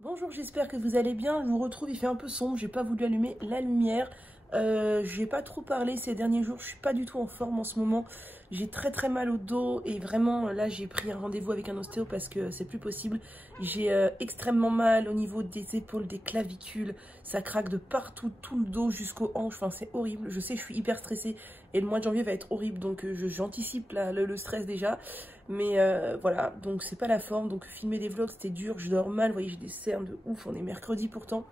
Bonjour, j'espère que vous allez bien. Je vous retrouve, il fait un peu sombre, j'ai pas voulu allumer la lumière. J'ai pas trop parlé ces derniers jours, je suis pas du tout en forme en ce moment. J'ai très mal au dos et vraiment là j'ai pris un rendez-vous avec un ostéo parce que c'est plus possible. J'ai extrêmement mal au niveau des épaules, des clavicules, ça craque de partout, tout le dos jusqu'aux hanches, enfin c'est horrible. Je sais, je suis hyper stressée et le mois de janvier va être horrible donc j'anticipe le stress déjà. Mais voilà, donc c'est pas la forme, donc filmer des vlogs c'était dur, je dors mal, vous voyez j'ai des cernes de ouf, on est mercredi pourtant.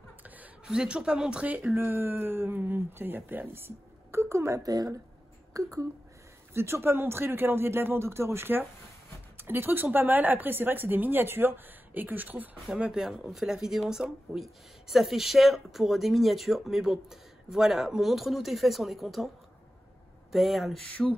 Je vous ai toujours pas montré le... Tiens, il y a Perle ici. Coucou ma Perle, coucou. Je vous ai toujours pas montré le calendrier de l'Avent Dr Oshka. Les trucs sont pas mal, après c'est vrai que c'est des miniatures et que je trouve... Ah ma Perle, on fait la vidéo ensemble? Oui. Ça fait cher pour des miniatures, mais bon, voilà. Bon, montre-nous tes fesses, on est content. Perle, chou.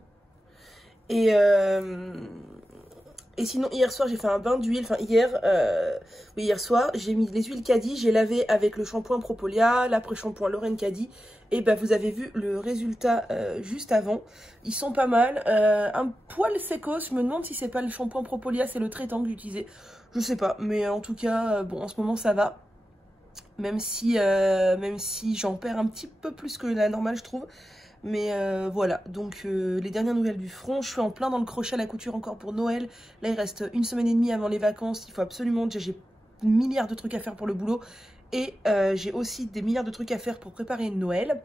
Et sinon, hier soir, j'ai fait un bain d'huile. Enfin, oui, hier soir, j'ai mis les huiles Caddy. J'ai lavé avec le shampoing Propolia, l'après-shampoing Lorraine Caddy. Et bah, vous avez vu le résultat juste avant. Ils sont pas mal. Un poil sécos. Je me demande si c'est pas le shampoing Propolia, c'est le traitant que j'utilisais. Je sais pas. Mais en tout cas, bon, en ce moment, ça va. Même si j'en perds un petit peu plus que la normale, je trouve. Mais voilà, donc les dernières nouvelles du front, je suis en plein dans le crochet à la couture encore pour Noël. Là, il reste 1 semaine et demie avant les vacances. Il faut absolument, déjà j'ai milliards de trucs à faire pour le boulot. Et j'ai aussi des milliards de trucs à faire pour préparer Noël.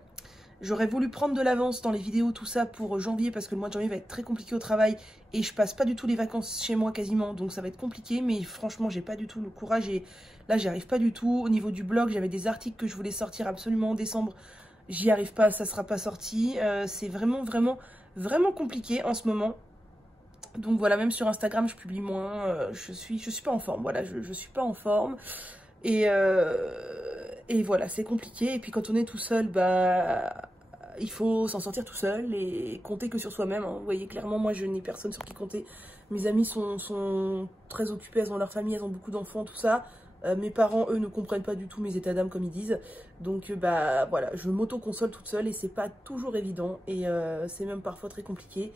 J'aurais voulu prendre de l'avance dans les vidéos, tout ça pour janvier, parce que le mois de janvier va être très compliqué au travail. Et je passe pas du tout les vacances chez moi quasiment, donc ça va être compliqué. Mais franchement, j'ai pas du tout le courage et là, j'y arrive pas du tout. Au niveau du blog, j'avais des articles que je voulais sortir absolument en décembre. J'y arrive pas, ça sera pas sorti. C'est vraiment compliqué en ce moment. Donc voilà, même sur Instagram, je publie moins. Je suis pas en forme. Voilà, je suis pas en forme. Et voilà, c'est compliqué. Et puis quand on est tout seul, bah, il faut s'en sortir tout seul et compter que sur soi-même. Hein. Vous voyez, clairement, moi, je n'ai personne sur qui compter. Mes amis sont très occupées, elles ont leur famille, elles ont beaucoup d'enfants, tout ça. Mes parents, eux, ne comprennent pas du tout mes états d'âme comme ils disent. Donc, bah voilà, je m'auto-console toute seule et c'est pas toujours évident. Et c'est même parfois très compliqué.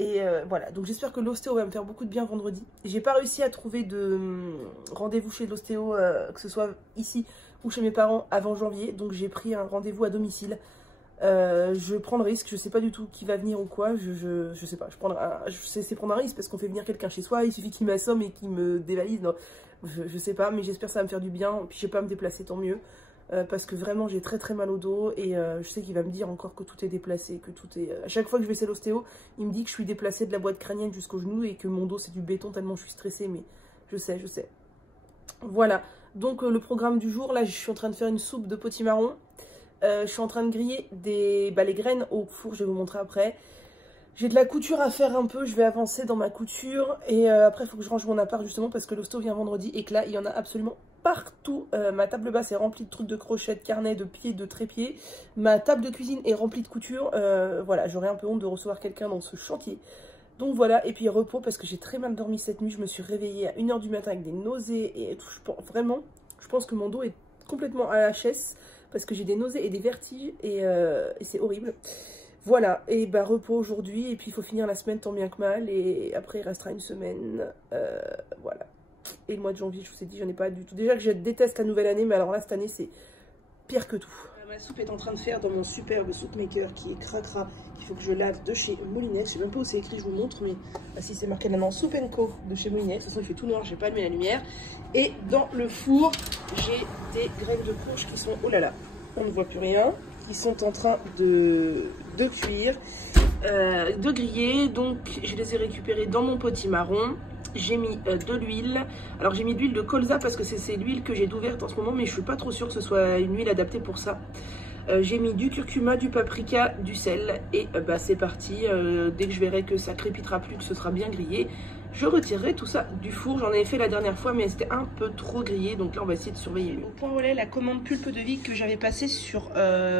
Et voilà, donc j'espère que l'ostéo va me faire beaucoup de bien vendredi. J'ai pas réussi à trouver de rendez-vous chez l'ostéo, que ce soit ici ou chez mes parents avant janvier. Donc j'ai pris un rendez-vous à domicile. Je prends le risque, je sais pas du tout qui va venir ou quoi, je sais pas, c'est prendre un risque parce qu'on fait venir quelqu'un chez soi, il suffit qu'il m'assomme et qu'il me dévalise, non, je sais pas, mais j'espère que ça va me faire du bien, puis je sais pas me déplacer, tant mieux, parce que vraiment j'ai très mal au dos et je sais qu'il va me dire encore que tout est déplacé, que tout est... À chaque fois que je vais chez l'ostéo, il me dit que je suis déplacée de la boîte crânienne jusqu'au genou et que mon dos c'est du béton tellement je suis stressée, mais je sais. Voilà, donc le programme du jour, là je suis en train de faire une soupe de potimarron. Je suis en train de griller les graines au four, je vais vous montrer après. J'ai de la couture à faire un peu, je vais avancer dans ma couture. Et après, il faut que je range mon appart justement parce que l'hosto vient vendredi et que là, il y en a absolument partout. Ma table basse est remplie de trucs de crochet, de carnets, de pieds, de trépieds. Ma table de cuisine est remplie de couture. Voilà, j'aurais un peu honte de recevoir quelqu'un dans ce chantier. Donc voilà, et puis repos parce que j'ai très mal dormi cette nuit. Je me suis réveillée à 1 h du matin avec des nausées et tout. Vraiment, je pense que mon dos est complètement à HS. Parce que j'ai des nausées et des vertiges et c'est horrible. Voilà, et bah repos aujourd'hui. Et puis il faut finir la semaine tant bien que mal. Et après il restera 1 semaine. Voilà. Et le mois de janvier, je vous ai dit, j'en ai pas du tout. Déjà que je déteste la nouvelle année, mais alors là cette année c'est pire que tout. Ma soupe est en train de faire dans mon superbe soup maker qui est cracra. Qu'il faut que je lave de chez Moulinex. Je sais même pas où c'est écrit, je vous montre. Mais si c'est marqué là-dedans, Soup & Co de chez Moulinex. De toute façon il fait tout noir, j'ai pas allumé la lumière. Et dans le four, j'ai des graines de courge qui sont, oh là là, on ne voit plus rien, qui sont en train de cuire, de griller. Donc je les ai récupérées dans mon potimarron. J'ai mis de l'huile. Alors j'ai mis de l'huile de colza parce que c'est l'huile que j'ai d'ouverte en ce moment, mais je suis pas trop sûre que ce soit une huile adaptée pour ça. J'ai mis du curcuma, du paprika, du sel et bah c'est parti. Dès que je verrai que ça crépitera plus, que ce sera bien grillé, je retirerai tout ça du four. J'en avais fait la dernière fois mais c'était un peu trop grillé, donc là on va essayer de surveiller. Au point relais, la commande pulpe de vie que j'avais passée sur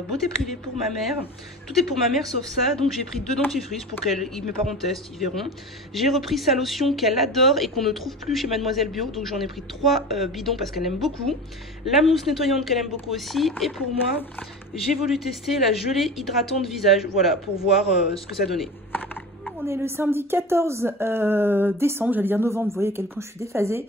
Beauté Privée pour ma mère. Tout est pour ma mère sauf ça, donc j'ai pris 2 dentifrices pour mes parents testent, ils verront. J'ai repris sa lotion qu'elle adore et qu'on ne trouve plus chez Mademoiselle Bio, donc j'en ai pris 3 bidons parce qu'elle aime beaucoup. La mousse nettoyante qu'elle aime beaucoup aussi, et pour moi j'ai voulu tester la gelée hydratante visage, voilà, pour voir ce que ça donnait. On est le samedi 14 décembre, j'allais dire novembre, vous voyez à quel point je suis déphasée.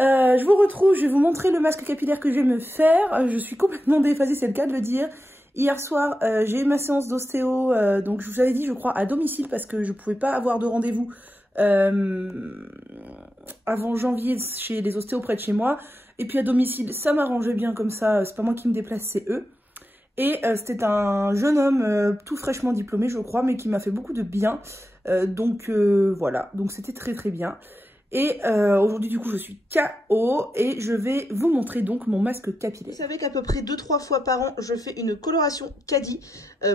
Je vous retrouve, je vais vous montrer le masque capillaire que je vais me faire. Je suis complètement déphasée, c'est le cas de le dire. Hier soir, j'ai eu ma séance d'ostéo, donc je vous avais dit, je crois, à domicile parce que je ne pouvais pas avoir de rendez-vous avant janvier chez les ostéos près de chez moi. Et puis à domicile, ça m'arrangeait bien comme ça, c'est pas moi qui me déplace, c'est eux. Et c'était un jeune homme tout fraîchement diplômé, je crois, mais qui m'a fait beaucoup de bien. Donc voilà, donc c'était très très bien. Et aujourd'hui du coup je suis KO et je vais vous montrer donc mon masque capillaire. Vous savez qu'à peu près 2-3 fois par an je fais une coloration Caddy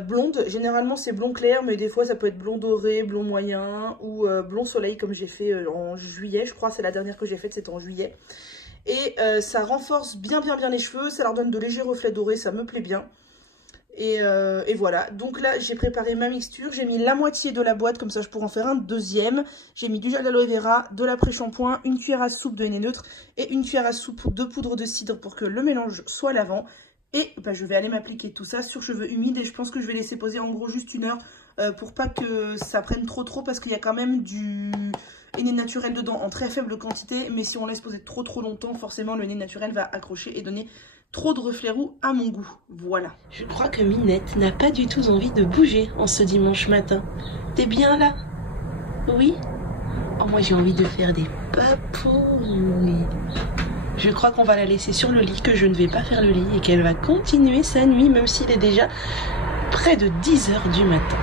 blonde. Généralement c'est blond clair mais des fois ça peut être blond doré, blond moyen ou blond soleil comme j'ai fait en juillet. Je crois c'est la dernière que j'ai faite, c'était en juillet. Et ça renforce bien les cheveux, ça leur donne de légers reflets dorés, ça me plaît bien. Et voilà, donc là j'ai préparé ma mixture, j'ai mis la moitié de la boîte, comme ça je pourrais en faire un deuxième. J'ai mis du gel d'aloe vera, de l'après-shampoing, une cuillère à soupe de henné neutre et une cuillère à soupe de poudre de cidre pour que le mélange soit lavant. Et bah, je vais aller m'appliquer tout ça sur cheveux humides et je pense que je vais laisser poser en gros juste 1 heure pour pas que ça prenne trop parce qu'il y a quand même du henné naturel dedans en très faible quantité. Mais si on laisse poser trop longtemps, forcément le henné naturel va accrocher et donner trop de reflets roux à mon goût, voilà. Je crois que Minette n'a pas du tout envie de bouger en ce dimanche matin. T'es bien là? Oui? Oh, moi j'ai envie de faire des papouilles. Je crois qu'on va la laisser sur le lit, que je ne vais pas faire le lit et qu'elle va continuer sa nuit même s'il est déjà près de 10 h du matin.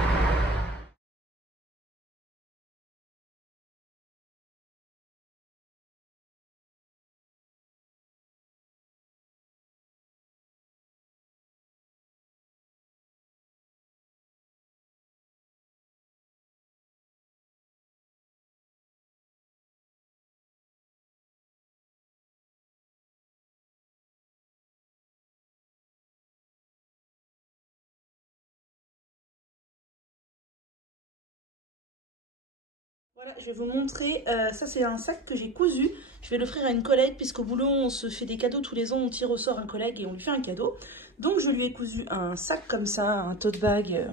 Voilà, je vais vous montrer, ça c'est un sac que j'ai cousu, je vais l'offrir à une collègue puisqu'au boulot on se fait des cadeaux tous les ans, on tire au sort un collègue et on lui fait un cadeau. Donc je lui ai cousu un sac comme ça, un tote bag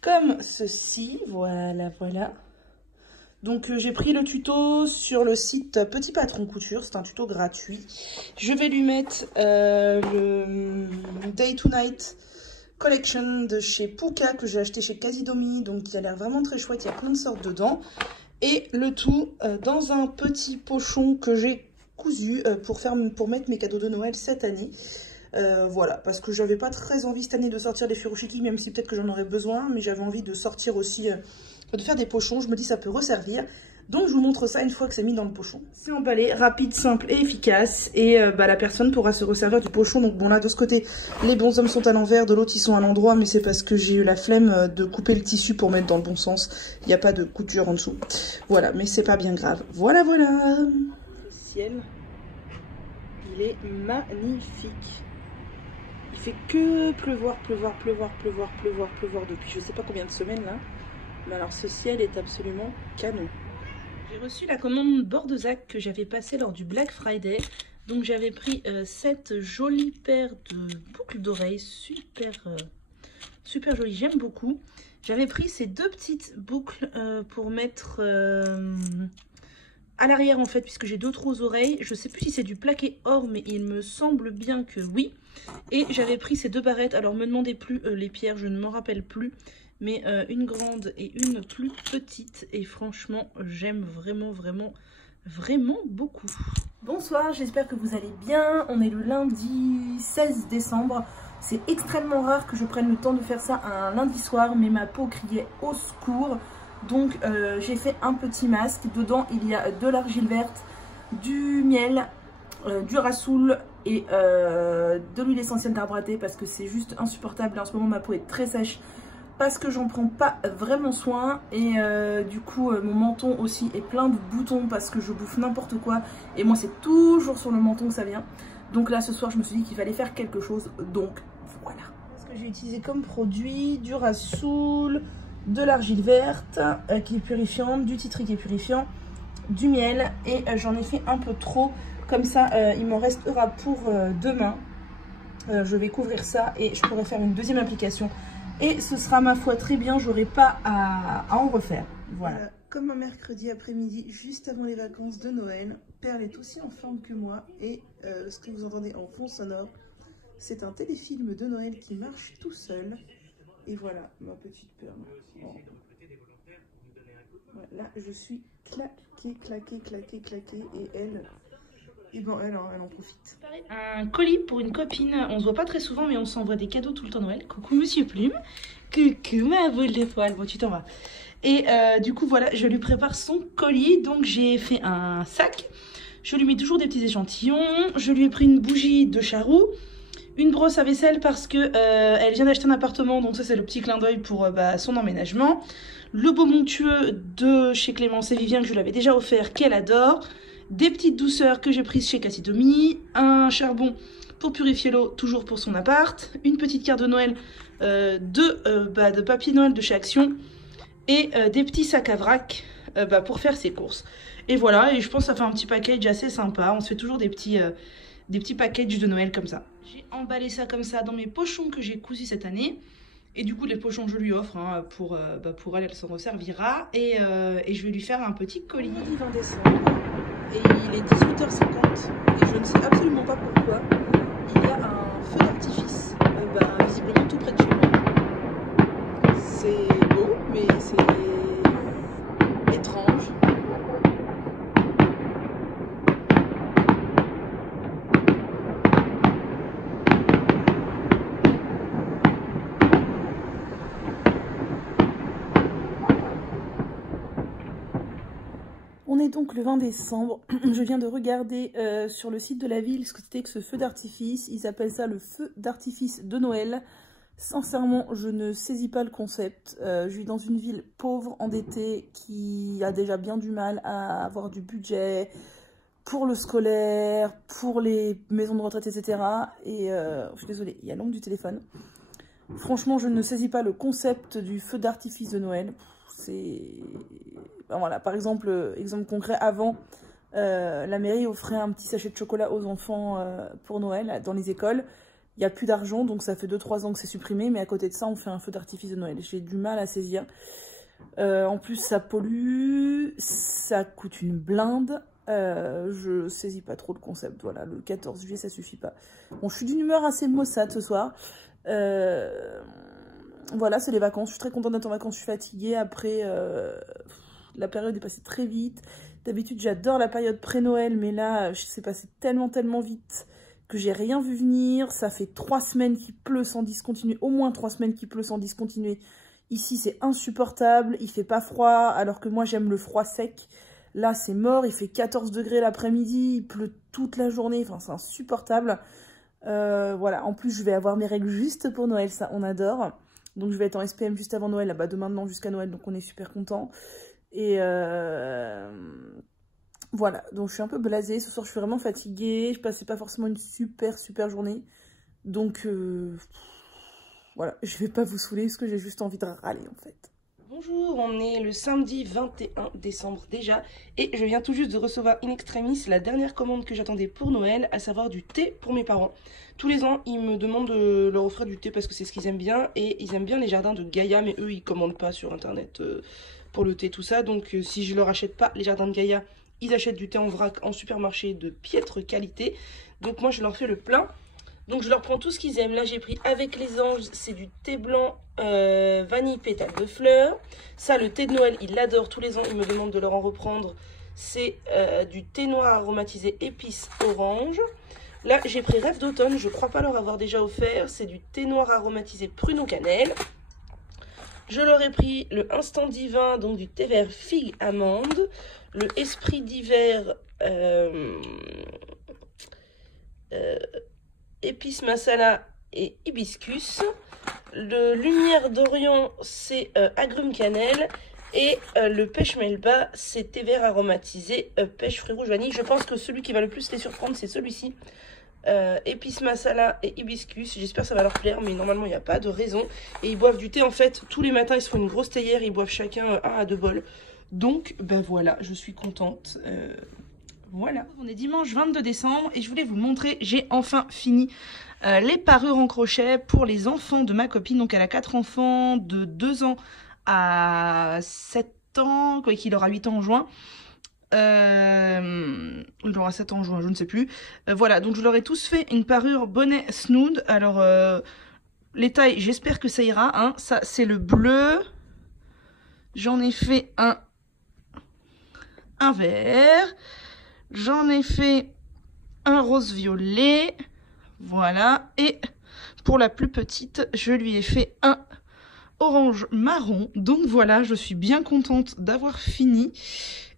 comme ceci, voilà. Donc j'ai pris le tuto sur le site Petit Patron Couture, c'est un tuto gratuit. Je vais lui mettre le Day to Night Collection de chez Puka que j'ai acheté chez Casidomi, donc qui a l'air vraiment très chouette, il y a plein de sortes dedans. Et le tout dans un petit pochon que j'ai cousu pour mettre mes cadeaux de Noël cette année. Voilà, parce que j'avais pas très envie cette année de sortir des furoshiki, même si peut-être que j'en aurais besoin, mais j'avais envie de sortir aussi, de faire des pochons, je me dis ça peut resservir. Donc je vous montre ça une fois que c'est mis dans le pochon. C'est emballé, rapide, simple et efficace. Et bah, la personne pourra se resservir du pochon. Donc bon là de ce côté, les bonshommes sont à l'envers, de l'autre ils sont à l'endroit. Mais c'est parce que j'ai eu la flemme de couper le tissu pour mettre dans le bon sens. Il n'y a pas de couture en dessous. Voilà, mais c'est pas bien grave. Voilà. Le ciel, il est magnifique. Il fait que pleuvoir depuis je sais pas combien de semaines là. Mais alors ce ciel est absolument canon. J'ai reçu la commande Bordezac que j'avais passée lors du Black Friday. Donc j'avais pris cette jolie paire de boucles d'oreilles, super jolie, j'aime beaucoup. J'avais pris ces 2 petites boucles pour mettre à l'arrière en fait, puisque j'ai 2 trous aux oreilles. Je sais plus si c'est du plaqué or, mais il me semble bien que oui. Et j'avais pris ces 2 barrettes, alors me demandez plus les pierres, je ne m'en rappelle plus. Mais une grande et une plus petite. Et franchement, j'aime vraiment beaucoup. Bonsoir, j'espère que vous allez bien. On est le lundi 16 décembre. C'est extrêmement rare que je prenne le temps de faire ça un lundi soir. Mais ma peau criait au secours. Donc j'ai fait un petit masque. Dedans, il y a de l'argile verte, du miel, du rassoul et de l'huile essentielle d'arbre à thé. Parce que c'est juste insupportable. En ce moment, ma peau est très sèche. Parce que j'en prends pas vraiment soin et du coup mon menton aussi est plein de boutons parce que je bouffe n'importe quoi et moi c'est toujours sur le menton que ça vient. Donc là ce soir je me suis dit qu'il fallait faire quelque chose, donc voilà. Ce que j'ai utilisé comme produit, du rassoul, de l'argile verte qui est purifiante, du titri qui est purifiant, du miel et j'en ai fait un peu trop, comme ça il m'en restera pour demain. Je vais couvrir ça et je pourrai faire une deuxième application. Et ce sera ma foi très bien, j'aurai pas à en refaire. Voilà. Comme un mercredi après-midi, juste avant les vacances de Noël, Perle est aussi en forme que moi et ce que vous entendez en fond sonore, c'est un téléfilm de Noël qui marche tout seul. Et voilà, ma petite Perle. Oh. Ouais, là, je suis claquée. Et elle, et bon, elle en profite. Un colis pour une copine. On se voit pas très souvent, mais on s'envoie des cadeaux tout le temps Noël. Coucou Monsieur Plume. Coucou ma boule de poil. Bon, tu t'en vas. Et du coup, voilà, je lui prépare son colis. Donc, j'ai fait un sac. Je lui mets toujours des petits échantillons. Je lui ai pris une bougie de charroux. Une brosse à vaisselle parce que elle vient d'acheter un appartement. Donc, ça, c'est le petit clin d'œil pour son emménagement. Le baume onctueux de chez Clémence et Vivien que je lui avais déjà offert, qu'elle adore. Des petites douceurs que j'ai prises chez Cassitomi. Un charbon pour purifier l'eau, toujours pour son appart. Une petite carte de Noël de papier Noël de chez Action. Et des petits sacs à vrac pour faire ses courses. Et voilà, et je pense que ça fait un petit package assez sympa. On se fait toujours des petits packages de Noël comme ça. J'ai emballé ça comme ça dans mes pochons que j'ai cousus cette année. Et du coup, les pochons, je lui offre hein, pour elle, elle s'en resservira. Et je vais lui faire un petit colis. 20 décembre. Et il est 18h50. Et je ne sais absolument pas pourquoi. Il y a un feu d'artifice, visiblement tout près de chez moi. C'est beau, mais c'est étrange. On est donc le 20 décembre, je viens de regarder sur le site de la ville ce que c'était que ce feu d'artifice, ils appellent ça le feu d'artifice de Noël. Sincèrement, je ne saisis pas le concept, je vis dans une ville pauvre, endettée, qui a déjà bien du mal à avoir du budget pour le scolaire, pour les maisons de retraite, etc. Et je suis désolée, il y a l'ombre du téléphone. Franchement, je ne saisis pas le concept du feu d'artifice de Noël, c'est... Ben voilà, par exemple, exemple concret, avant, la mairie offrait un petit sachet de chocolat aux enfants pour Noël dans les écoles. Il n'y a plus d'argent, donc ça fait 2-3 ans que c'est supprimé, mais à côté de ça, on fait un feu d'artifice de Noël. J'ai du mal à saisir. En plus, ça pollue, ça coûte une blinde. Je saisis pas trop le concept. Voilà, le 14 juillet, ça suffit pas. Bon, je suis d'une humeur assez maussade ce soir. Voilà, c'est les vacances. Je suis très contente d'être en vacances. Je suis fatiguée après... La période est passée très vite. D'habitude, j'adore la période pré-Noël, mais là, c'est passé tellement vite que j'ai rien vu venir. Ça fait 3 semaines qu'il pleut sans discontinuer, au moins 3 semaines qu'il pleut sans discontinuer. Ici, c'est insupportable. Il fait pas froid, alors que moi, j'aime le froid sec. Là, c'est mort. Il fait 14 degrés l'après-midi. Il pleut toute la journée. Enfin, c'est insupportable. Voilà. En plus, je vais avoir mes règles juste pour Noël. Ça, on adore. Donc, je vais être en SPM juste avant Noël, là-bas, de maintenant jusqu'à Noël. Donc, on est super contents. Et voilà, donc je suis un peu blasée. Ce soir, je suis vraiment fatiguée. Je passais pas forcément une super journée. Donc, voilà, je vais pas vous saouler parce que j'ai juste envie de râler en fait. Bonjour, on est le samedi 21 décembre déjà. Et je viens tout juste de recevoir in extremis la dernière commande que j'attendais pour Noël, à savoir du thé pour mes parents. Tous les ans, ils me demandent de leur offrir du thé parce que c'est ce qu'ils aiment bien. Et ils aiment bien les jardins de Gaïa, mais eux, ils commandent pas sur internet pour le thé, tout ça. Donc si je leur achète pas les jardins de Gaïa, ils achètent du thé en vrac en supermarché de piètre qualité. Donc moi, je leur fais le plein. Donc je leur prends tout ce qu'ils aiment. Là, j'ai pris avec les anges, c'est du thé blanc vanille pétale de fleurs. Ça, le thé de Noël, ils l'adorent. Tous les ans, ils me demandent de leur en reprendre. C'est du thé noir aromatisé épices orange. Là, j'ai pris Rêve d'automne. Je crois pas leur avoir déjà offert. C'est du thé noir aromatisé pruneau cannelle. Je leur ai pris le Instant Divin, donc du thé vert figue amande. Le Esprit d'hiver épices masala et hibiscus. Le Lumière d'Orient, c'est agrumes cannelle. Et le Pêche Melba, c'est thé vert aromatisé, pêche fruits rouges vanille. Je pense que celui qui va le plus les surprendre, c'est celui-ci. Épices masala et hibiscus. J'espère que ça va leur plaire, mais normalement, il n'y a pas de raison. Et ils boivent du thé, en fait, tous les matins, ils se font une grosse théière. Ils boivent chacun 1 à 2 bols. Donc, ben voilà, je suis contente. Voilà. On est dimanche 22 décembre et je voulais vous montrer, j'ai enfin fini les parures en crochet pour les enfants de ma copine. Donc, elle a 4 enfants de 2 ans à 7 ans, quoi qu'il aura 8 ans en juin. Il aura 7 ans en juin, je ne sais plus. Voilà, donc je leur ai tous fait une parure bonnet Snood. Alors, les tailles, j'espère que ça ira. Hein. Ça, c'est le bleu. J'en ai fait un vert. J'en ai fait un rose-violet. Voilà. Et pour la plus petite, je lui ai fait un orange marron. Donc voilà, je suis bien contente d'avoir fini.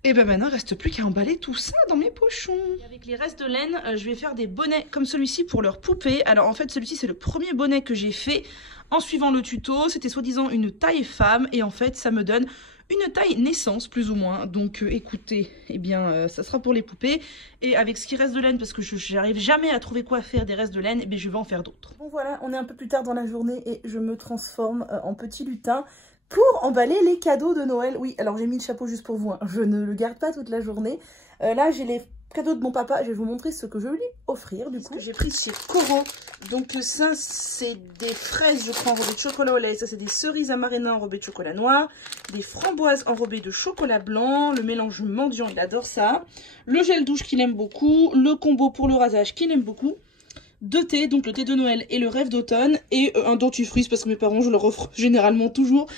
Et ben maintenant, il ne reste plus qu'à emballer tout ça dans mes pochons. Et avec les restes de laine, je vais faire des bonnets comme celui-ci pour leurs poupées. Alors en fait, celui-ci, c'est le premier bonnet que j'ai fait en suivant le tuto. C'était soi-disant une taille femme. Et en fait, ça me donne une taille naissance, plus ou moins. Donc écoutez, eh bien, ça sera pour les poupées. Et avec ce qui reste de laine, parce que je n'arrive jamais à trouver quoi faire des restes de laine, eh bien, je vais en faire d'autres. Bon voilà, on est un peu plus tard dans la journée et je me transforme en petit lutin pour emballer les cadeaux de Noël. Oui, alors j'ai mis le chapeau juste pour vous, hein. Je ne le garde pas toute la journée. Là, j'ai les cadeaux de mon papa. Je vais vous montrer ce que je vais lui offrir du coup. Ce que j'ai pris chez Coro. Donc ça, c'est des fraises, je crois, enrobées de chocolat au lait. Ça, c'est des cerises amarena enrobées de chocolat noir. Des framboises enrobées de chocolat blanc. Le mélange mendiant, il adore ça. Le gel douche qu'il aime beaucoup. Le combo pour le rasage qu'il aime beaucoup. 2 thés, donc le thé de Noël et le rêve d'automne, et un dentifrice, parce que mes parents, je leur offre généralement toujours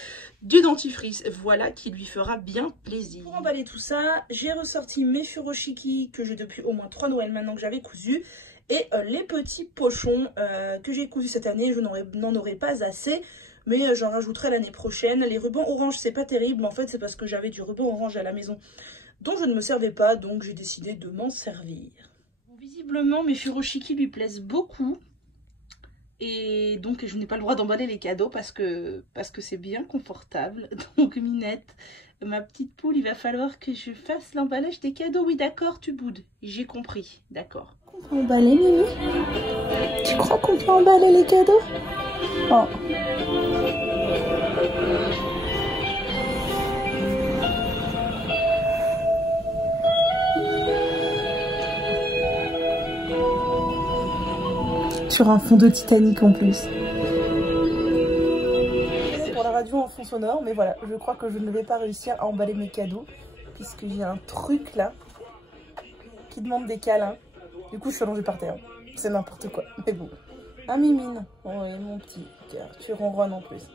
du dentifrice. Voilà, qui lui fera bien plaisir. Pour emballer tout ça, j'ai ressorti mes furoshiki, que j'ai depuis au moins 3 Noëls maintenant que j'avais cousu, et les petits pochons que j'ai cousus cette année. Je n'en aurai pas assez, mais j'en rajouterai l'année prochaine. Les rubans orange, c'est pas terrible, mais en fait, c'est parce que j'avais du ruban orange à la maison dont je ne me servais pas, donc j'ai décidé de m'en servir. Visiblement, mes furoshiki lui plaisent beaucoup. Et donc, je n'ai pas le droit d'emballer les cadeaux parce que c'est bien confortable. Donc, Minette, ma petite poule, il va falloir que je fasse l'emballage des cadeaux. Oui, d'accord, tu boudes. J'ai compris. D'accord. On peut emballer, Mimi? Tu crois qu'on peut emballer les cadeaux? Oh. Sur un fond de Titanic en plus. Pour la radio en fond sonore, mais voilà, je crois que je ne vais pas réussir à emballer mes cadeaux puisque j'ai un truc là qui demande des câlins. Du coup, je suis allongée par terre. C'est n'importe quoi, mais bon. Ah, Mimine, oui, mon petit cœur, tu ronronnes en plus.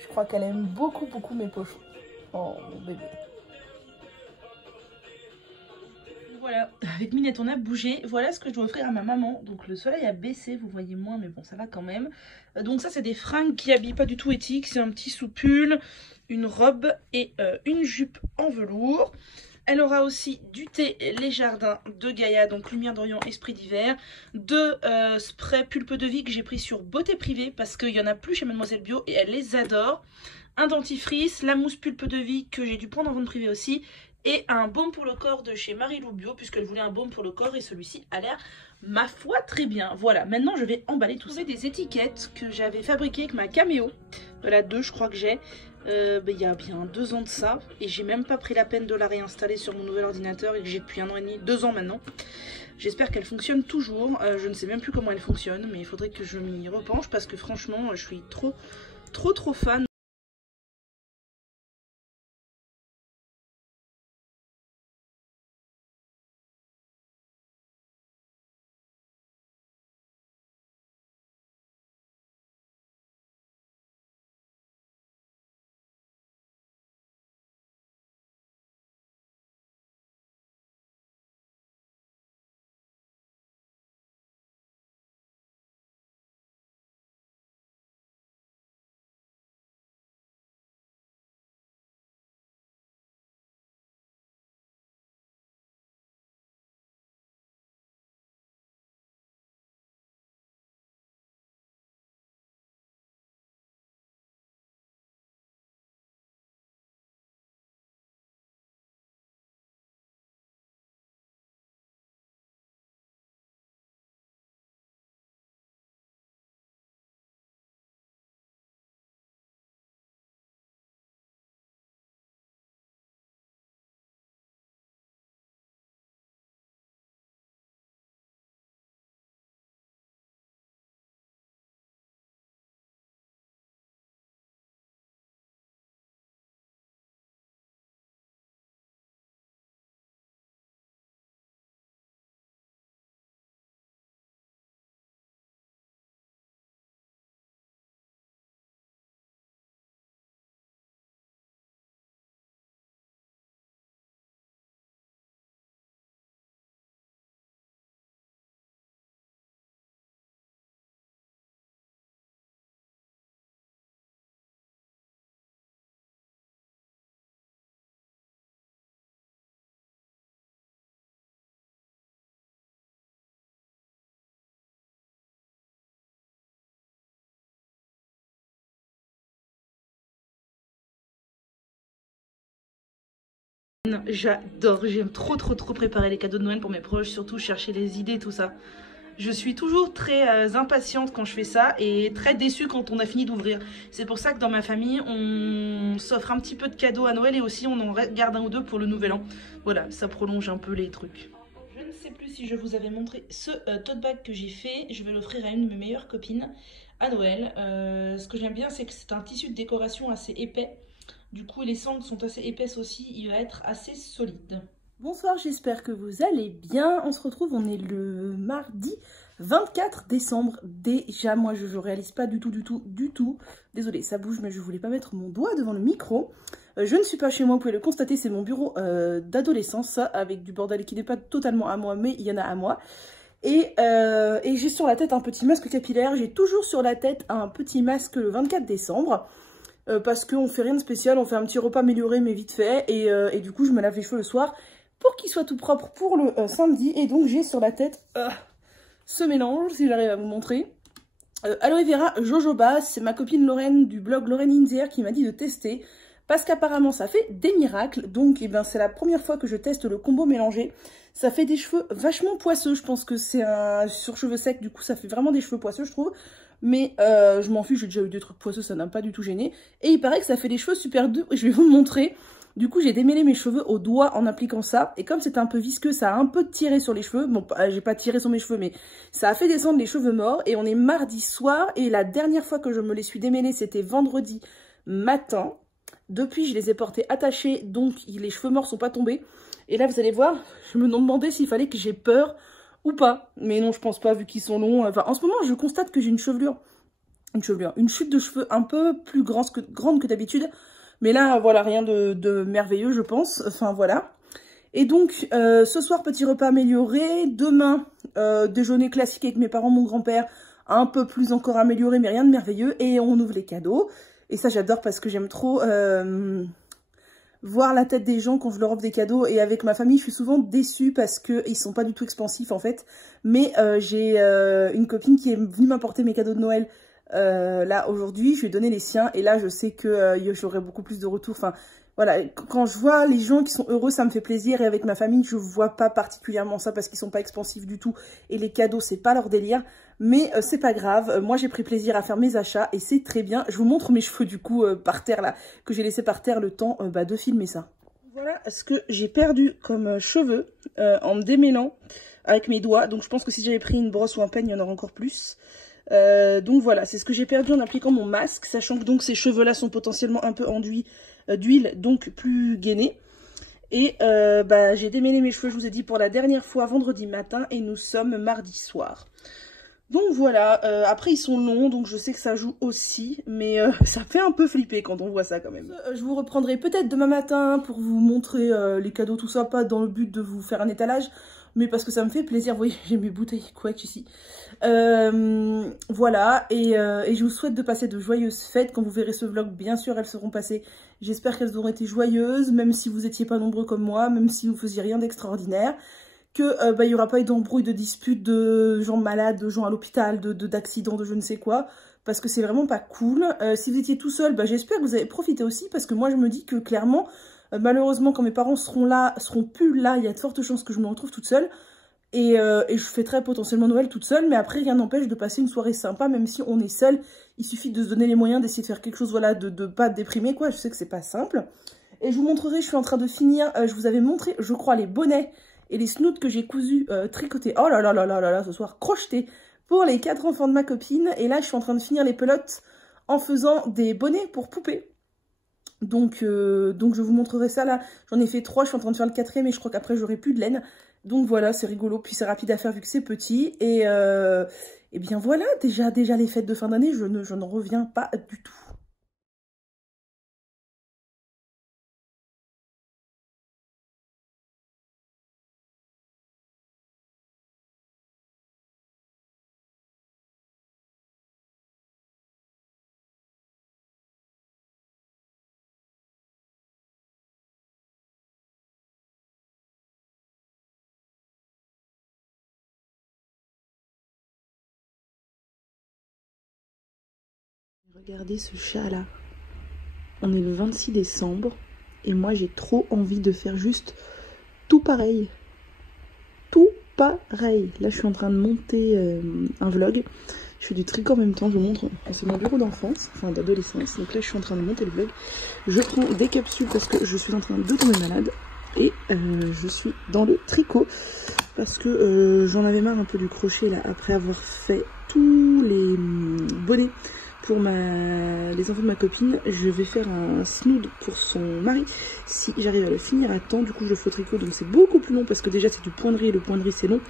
Je crois qu'elle aime beaucoup, beaucoup mes pochons. Oh, mon bébé. Voilà, avec Minette, on a bougé. Voilà ce que je dois offrir à ma maman. Donc le soleil a baissé, vous voyez moins, mais bon, ça va quand même. Donc ça, c'est des fringues qui habillent pas du tout éthique. C'est un petit sous-pull, une robe et une jupe en velours. Elle aura aussi du thé Les Jardins de Gaïa, donc Lumière d'Orient, Esprit d'hiver. 2 sprays pulpe de vie que j'ai pris sur Beauté Privée parce qu'il n'y en a plus chez Mademoiselle Bio et elle les adore. Un dentifrice, la mousse pulpe de vie que j'ai dû prendre en vente privée aussi. Et un baume pour le corps de chez Marie-Lou Bio, puisqu'elle voulait un baume pour le corps et celui-ci a l'air, ma foi, très bien. Voilà, maintenant je vais emballer tout ça. Des étiquettes que j'avais fabriquées avec ma Cameo, de la 2 je crois que j'ai, il y a bien 2 ans de ça, et j'ai même pas pris la peine de la réinstaller sur mon nouvel ordinateur et que j'ai depuis 1 an et demi, 2 ans maintenant. J'espère qu'elle fonctionne toujours, je ne sais même plus comment elle fonctionne, mais il faudrait que je m'y repenche parce que franchement, je suis trop fan. J'adore, j'aime trop préparer les cadeaux de Noël pour mes proches, surtout chercher les idées, tout ça. Je suis toujours très impatiente quand je fais ça et très déçue quand on a fini d'ouvrir. C'est pour ça que dans ma famille, on s'offre un petit peu de cadeaux à Noël et aussi on en garde un ou deux pour le nouvel an. Voilà, ça prolonge un peu les trucs. Je ne sais plus si je vous avais montré ce tote bag que j'ai fait. Je vais l'offrir à une de mes meilleures copines à Noël. Ce que j'aime bien, c'est que c'est un tissu de décoration assez épais. Du coup, les sangles sont assez épaisses aussi. Il va être assez solide. Bonsoir, j'espère que vous allez bien. On se retrouve, on est le mardi 24 décembre. Déjà, moi, je réalise pas du tout. Désolée, ça bouge, mais je voulais pas mettre mon doigt devant le micro. Je ne suis pas chez moi, vous pouvez le constater, c'est mon bureau d'adolescence, avec du bordel qui n'est pas totalement à moi, mais il y en a à moi. Et j'ai sur la tête un petit masque capillaire. J'ai toujours sur la tête un petit masque le 24 décembre. Parce qu'on fait rien de spécial, on fait un petit repas amélioré, mais vite fait. Et du coup, je me lave les cheveux le soir pour qu'il soit tout propre pour le samedi. Et donc j'ai sur la tête ce mélange, si j'arrive à vous montrer. Aloe Vera Jojoba, c'est ma copine Lorraine du blog Lorraine in the Air qui m'a dit de tester. Parce qu'apparemment ça fait des miracles. Donc eh ben, c'est la première fois que je teste le combo mélangé. Ça fait des cheveux vachement poisseux. Je pense que c'est un sur cheveux secs, du coup ça fait vraiment des cheveux poisseux je trouve. Mais je m'en fiche, j'ai déjà eu des trucs poisseux, ça n'a pas du tout gêné. Et il paraît que ça fait des cheveux super doux. Je vais vous le montrer. Du coup, j'ai démêlé mes cheveux au doigt en appliquant ça. Et comme c'était un peu visqueux, ça a un peu tiré sur les cheveux. Bon, j'ai pas tiré sur mes cheveux, mais ça a fait descendre les cheveux morts. Et on est mardi soir. Et la dernière fois que je me les suis démêlés, c'était vendredi matin. Depuis, je les ai portés attachés. Donc, les cheveux morts sont pas tombés. Et là, vous allez voir, je me demandais s'il fallait que j'ai peur ou pas. Mais non, je pense pas, vu qu'ils sont longs. Enfin, en ce moment, je constate que j'ai une chute de cheveux un peu plus grande que d'habitude. Mais là, voilà, rien de merveilleux, je pense. Enfin, voilà. Et donc, ce soir, petit repas amélioré. Demain, déjeuner classique avec mes parents, mon grand-père. Un peu plus encore amélioré, mais rien de merveilleux. Et on ouvre les cadeaux. Et ça, j'adore parce que j'aime trop voir la tête des gens quand je leur offre des cadeaux. Et avec ma famille, je suis souvent déçue parce qu'ils sont pas du tout expansifs, en fait. Mais j'ai une copine qui est venue m'apporter mes cadeaux de Noël. Là aujourd'hui je lui ai donné les siens et là je sais que j'aurai beaucoup plus de retours. Enfin voilà, quand je vois les gens qui sont heureux, ça me fait plaisir. Et avec ma famille, je vois pas particulièrement ça parce qu'ils sont pas expansifs du tout et les cadeaux c'est pas leur délire. Mais c'est pas grave, moi j'ai pris plaisir à faire mes achats et c'est très bien. Je vous montre mes cheveux du coup par terre là, que j'ai laissé par terre le temps de filmer ça. Voilà ce que j'ai perdu comme cheveux en me démêlant avec mes doigts. Donc je pense que si j'avais pris une brosse ou un peigne, il y en aurait encore plus. Donc voilà, c'est ce que j'ai perdu en appliquant mon masque, sachant que donc ces cheveux là sont potentiellement un peu enduits d'huile, donc plus gainés. Et j'ai démêlé mes cheveux, je vous ai dit, pour la dernière fois vendredi matin et nous sommes mardi soir. Donc voilà, après ils sont longs, donc je sais que ça joue aussi, mais ça fait un peu flipper quand on voit ça quand même. Je vous reprendrai peut-être demain matin pour vous montrer les cadeaux, tout ça, pas dans le but de vous faire un étalage, mais parce que ça me fait plaisir. Vous voyez, j'ai mes bouteilles couettes ici. Voilà, et je vous souhaite de passer de joyeuses fêtes. Quand vous verrez ce vlog, bien sûr, elles seront passées. J'espère qu'elles auront été joyeuses, même si vous n'étiez pas nombreux comme moi, même si vous faisiez rien d'extraordinaire. Que il n'y aura pas eu d'embrouille, de disputes, de gens malades, de gens à l'hôpital, d'accidents, de je ne sais quoi. Parce que c'est vraiment pas cool. Si vous étiez tout seul, j'espère que vous avez profité aussi. Parce que moi, je me dis que clairement, malheureusement, quand mes parents seront plus là, il y a de fortes chances que je me retrouve toute seule. Et je fêterai potentiellement Noël toute seule. Mais après, rien n'empêche de passer une soirée sympa, même si on est seul. Il suffit de se donner les moyens d'essayer de faire quelque chose, voilà, de pas déprimer, quoi. Je sais que c'est pas simple. Et je vous montrerai, je suis en train de finir. Je vous avais montré, je crois, les bonnets et les snoots que j'ai cousus, tricotés. Oh là là là là là là, ce soir, crochetés pour les 4 enfants de ma copine. Et là, je suis en train de finir les pelotes en faisant des bonnets pour poupées. Donc je vous montrerai ça là. J'en ai fait 3, je suis en train de faire le 4e et je crois qu'après, j'aurai plus de laine. Donc voilà, c'est rigolo. Puis c'est rapide à faire vu que c'est petit. Et bien voilà, déjà les fêtes de fin d'année, je n'en reviens pas du tout. Regardez ce chat là. On est le 26 décembre. Et moi j'ai trop envie de faire juste tout pareil. Tout pareil. Là je suis en train de monter un vlog. Je fais du tricot en même temps, je vous montre. C'est mon bureau d'enfance, enfin d'adolescence. Donc là je suis en train de monter le vlog. Je prends des capsules parce que je suis en train de tomber malade. Et je suis dans le tricot parce que j'en avais marre un peu du crochet là, après avoir fait tous les bonnets pour les enfants de ma copine. Je vais faire un snood pour son mari si j'arrive à le finir à temps. Du coup je le fais au tricot, donc c'est beaucoup plus long parce que déjà c'est du point de riz et le point de riz c'est long.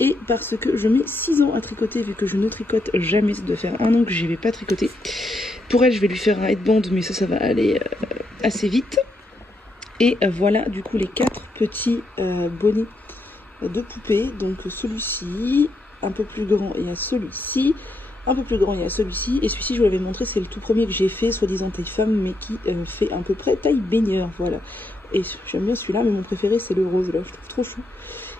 Et parce que je mets 6 ans à tricoter, vu que je ne tricote jamais, ça doit faire 1 an que je vais pas tricoter. Pour elle je vais lui faire un headband, mais ça va aller assez vite. Et voilà du coup les 4 petits bonnets de poupée. Donc celui-ci, un peu plus grand, et à celui-ci, un peu plus grand, et à celui-ci. Et celui-ci je vous l'avais montré, c'est le tout premier que j'ai fait, soi-disant taille femme, mais qui fait à peu près taille baigneur, voilà. Et j'aime bien celui-là, mais mon préféré c'est le rose là, je trouve trop chou.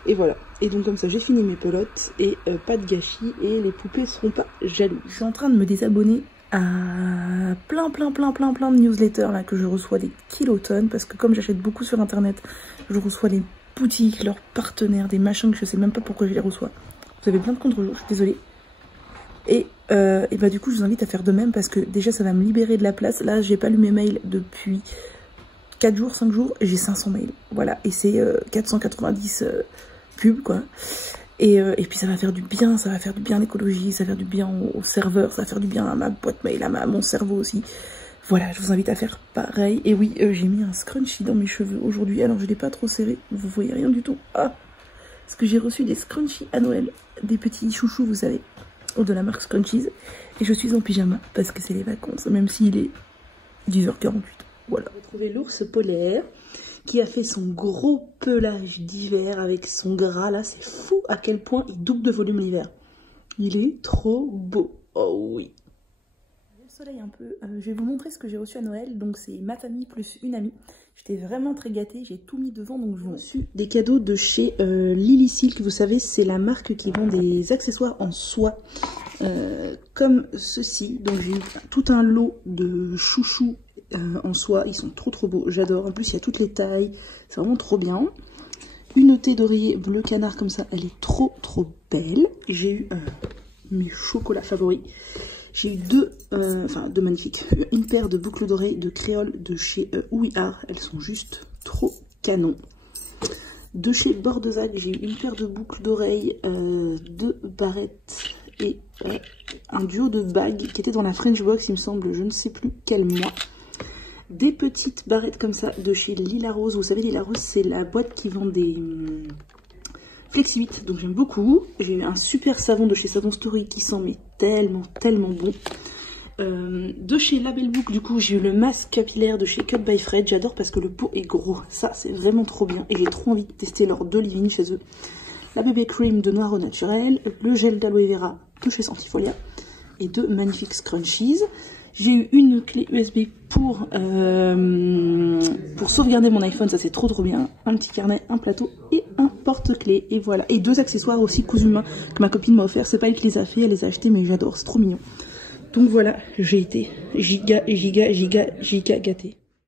Et voilà, et donc comme ça j'ai fini mes pelotes, et pas de gâchis, et les poupées seront pas jalouses. Je suis en train de me désabonner à plein de newsletters là, que je reçois des kilotonnes, parce que comme j'achète beaucoup sur internet, je reçois des boutiques, leurs partenaires, des machins que je sais même pas pourquoi je les reçois. Vous avez plein de contre-jours, je suis désolée. Et bah du coup je vous invite à faire de même, parce que déjà ça va me libérer de la place. Là j'ai pas lu mes mails depuis 4 jours, 5 jours, j'ai 500 mails, voilà, et c'est 490 pubs quoi. Et puis ça va faire du bien, à l'écologie, ça va faire du bien au serveur, ça va faire du bien à ma boîte mail, à mon cerveau aussi. Voilà, je vous invite à faire pareil. Et oui, j'ai mis un scrunchie dans mes cheveux aujourd'hui, alors je l'ai pas trop serré, vous voyez rien du tout. Ah, parce que j'ai reçu des scrunchies à Noël, des petits chouchous, vous savez, de la marque Scrunchies. Et je suis en pyjama, parce que c'est les vacances, même s'il est 10h48. Voilà. On va retrouver l'ours polaire qui a fait son gros pelage d'hiver avec son gras là. C'est fou à quel point il double de volume l'hiver. Il est trop beau. Oh oui. Le soleil un peu. Je vais vous montrer ce que j'ai reçu à Noël. Donc c'est ma famille plus une amie. J'étais vraiment très gâtée. J'ai tout mis devant. Donc j'ai reçu des cadeaux de chez Lily Silk. Vous savez, c'est la marque qui vend des accessoires en soie. Comme ceci. Donc j'ai eu tout un lot de chouchous en soie, ils sont trop beaux, j'adore. En plus il y a toutes les tailles, c'est vraiment trop bien. Une thé d'oreiller bleu canard comme ça, elle est trop belle. J'ai eu mes chocolats favoris. J'ai eu deux magnifiques, une paire de boucles d'oreilles de créole de chez We Are, elles sont juste trop canon. De chez Bordezac, j'ai eu une paire de boucles d'oreilles, de barrettes et un duo de bagues qui était dans la French Box, il me semble, je ne sais plus quel mois. Des petites barrettes comme ça de chez Lila Rose. Vous savez, Lila Rose, c'est la boîte qui vend des Flexi 8, donc j'aime beaucoup. J'ai eu un super savon de chez Savon Story qui sent mais tellement bon. De chez Label Book, du coup, j'ai eu le masque capillaire de chez Cut by Fred. J'adore parce que le pot est gros. Ça, c'est vraiment trop bien. Et j'ai trop envie de tester leurs 2 leave-in chez eux. La bébé cream de Noir au naturel. Le gel d'aloe vera de chez Santifolia. Et 2 magnifiques scrunchies. J'ai eu une clé USB pour sauvegarder mon iPhone, ça c'est trop bien. Un petit carnet, un plateau et un porte-clés. Et voilà. Et 2 accessoires aussi cousu main que ma copine m'a offert. C'est pas elle qui les a fait, elle les a achetés, mais j'adore, c'est trop mignon. Donc voilà, j'ai été giga gâtée.